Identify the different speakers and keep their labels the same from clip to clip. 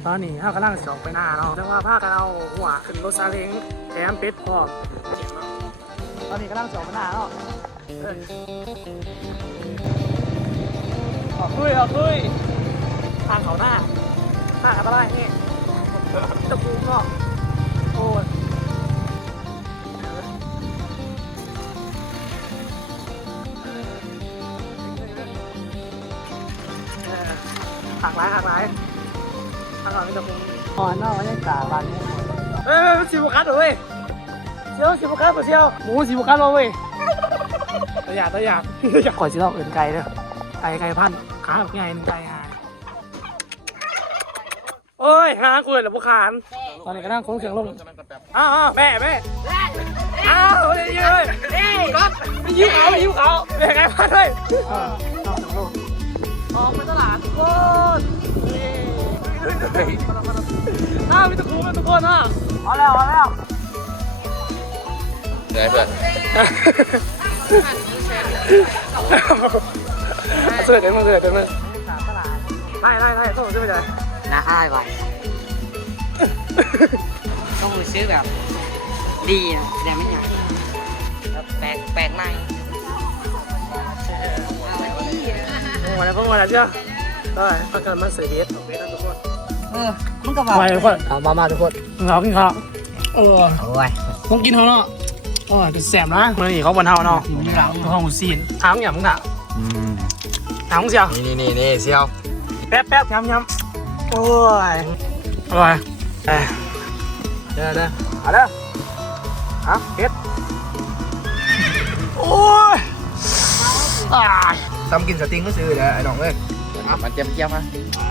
Speaker 1: ตอนนี้เรากำลังสองไปหน้าเนาะแต่ว่าพากันเอาหัวขึ้นรถซาเล้งแถมเป็ดพร้อมตอนนี้กำลังสองไปหน้าเนาะออกด้วยทางเขาหน้าอันตรายนี่ตะปูก็โอ้ยหักหลายทางหลังนี่ตะปูอ่อนเนาะไม่ใช่กาบานนี้สิบุกัดเลยเชียวสิบุกัดเชียวหมูสิบุกัดมาเว้ยตัวอย่างก่อนสิเราเอื่นไก่เด้อไก่พันขาแบบไงไก่หายโอ้ยหาคุยหรือผู้ขานตอนนี้ก็นั่งโค้งเสียงลงอ้าวแม่อ้าวเลยยืนก็ไม่ยิ้มเขาเป็นไงพันเลยออกไปตลาดทุกคนมีตะคูเป็นทุกคนเอาแล้ว
Speaker 2: เหนื่อยเพื่อน
Speaker 1: เสือเดี๋ยวมึงไล่ต้องซื้อไปไหน
Speaker 3: น่าอายว่ะต้องซื้อแบบดีนะแต่ไม่ใหญ่แปลกใหม่
Speaker 1: วันนี้เพิ่งมาแล้วเจ้าได้ถ้าเกิดมันเสียเบสนะทุกคน
Speaker 3: มันก็บอก
Speaker 1: มาทุกคนมาทุกคนกินข้าว
Speaker 3: โอ้ย
Speaker 1: ต้องกินเขาเนาะจะแสบนะมื่อนี้เขาบนเท้าเนาะห้องซีนถามอย่างมึงถามเชียว
Speaker 2: นี่เชียว
Speaker 1: แป๊บย้ำโอ้ยอร่อยเด้อเอาเด้อเฮ็ดโอ้ย
Speaker 2: ทำกินสติงก็ซื้อเลยไอ้น้องเอ้ยมันเจียมมา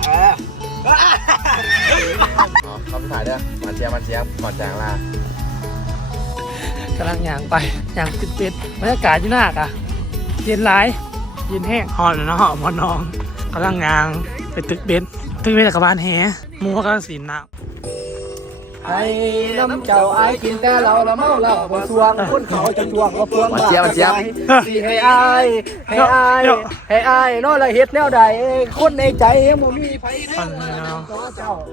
Speaker 2: เขาไปถ่ายเด้อมันเจียมก่อนจางล่
Speaker 1: ากำลังย่างไปย่างเป็ดบรรยากาศที่น่ากะเย็นร้ายเย็นแห้งหอนเลยเนาะหมอนองกำลังย่างไปตึกเบนกับบ้านแห่มูกำลังสีน้ำไอ้น้ำเจ้าไอ้กินแต่เราละเมาเราบ่สวงคนเขาจะทวงว่าพวง
Speaker 2: มันเจียม
Speaker 1: สิให้อายน้อละเฮ็ดแนวใดคนในใจยังบ่มีไผเจ้า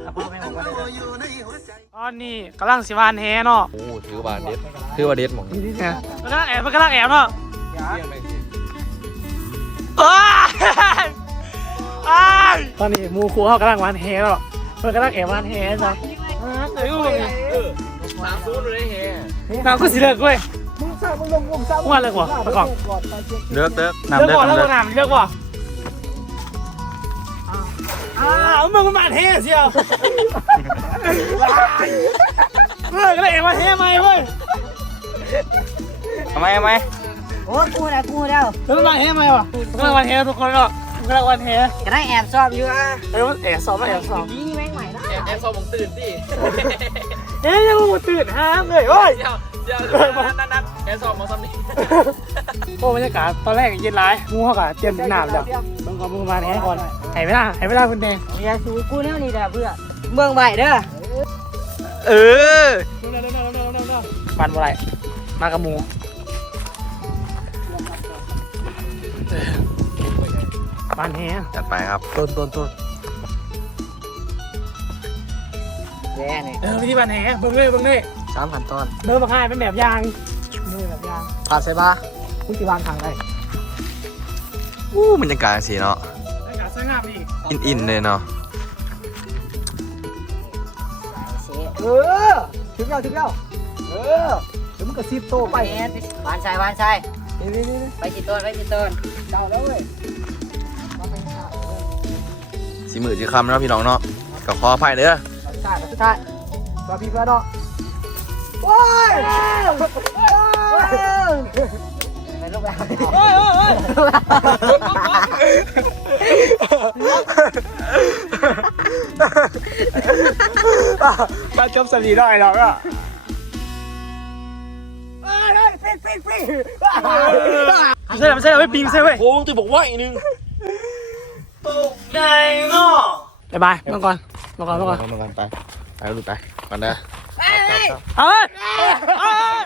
Speaker 1: ตอนนี้กำลังสิวานแห่เนาะ
Speaker 2: โอ้ถือว่าเด็ดหมอง
Speaker 1: กำลังแอบเนาะตอนนี้มูครูเขากำลังวานแห่แล้วเพิ่นกำลังแอบวานแห่จ้ะ
Speaker 2: 30เลยแฮ
Speaker 1: น้ำก็สิเลิกเว้ยมึงว่าเลิกวะตะกอง
Speaker 2: เลิก
Speaker 1: น้ำเลิกวะน้ำเลิกวะมึงมาแห่เชียวก็เลยแอบวานแห่ใหม่เว้ย
Speaker 2: ทำไม
Speaker 3: โอ้กูแล้ว
Speaker 1: มึงมาแห่ใหม่วะกำลังวานแห่ทุกคนก็กำลังวานแห่
Speaker 3: จะได้แอบชอบอยู่
Speaker 1: แอบสอบ
Speaker 3: นี่แม่งใหม่นะ
Speaker 2: แอบสอบผมตื่นดิ
Speaker 1: ยังมึงตื่นห้ามเลยโอ้ย
Speaker 2: เดี๋ยวนัดแอบสอบมาซ้ำนี่
Speaker 1: โอ้บรรยากาศตอนแรกเย็นร้ายงูเขากะเตรียมหนาวแล้วมึงมาแห่ก่อนหายเวลาคุณแดง
Speaker 3: อย่าสู้กูแนวนี้แหละเพื่อเมืองใบเด้อ
Speaker 1: มันอะไรมากับหมูบ้านแห่
Speaker 2: จัดไปครับ
Speaker 1: ต้น
Speaker 3: แย่เนี่ย
Speaker 1: วิธีบ้านแห่เบิ่งเลย
Speaker 2: 3 ขั้นตอน
Speaker 1: เดินมาค่ายเป็นแบบยาง
Speaker 2: ผ่านใช่ปะ
Speaker 1: คุณจีวางทางได้
Speaker 2: บรรยากาศสีเนาะ
Speaker 1: บรรยากาศสวยงามดี
Speaker 2: อินเลยเนาะ
Speaker 1: ถึงแล้วเดี๋ยวมึงกระซิบโตไป
Speaker 3: วานชายไปจิตต้น
Speaker 1: เจ้าแล้วเว้ย
Speaker 2: สีมือจีคำแล้วพี่น้องเนาะกับคอไผ่เด้อ
Speaker 1: สุดท้ายตัวพี่เพื่อนเนาะว้าย
Speaker 3: ไปลูกแบบ
Speaker 1: มาจบสลีได้แล้วอ่ะใช่ไม่ปิงใช่เว้ย
Speaker 2: โอ้ตีบอกว่าอีกนึง
Speaker 1: ตกใจเนาะบายมาก่อนไปดูไปก่อนเด้อ
Speaker 3: เฮ้ย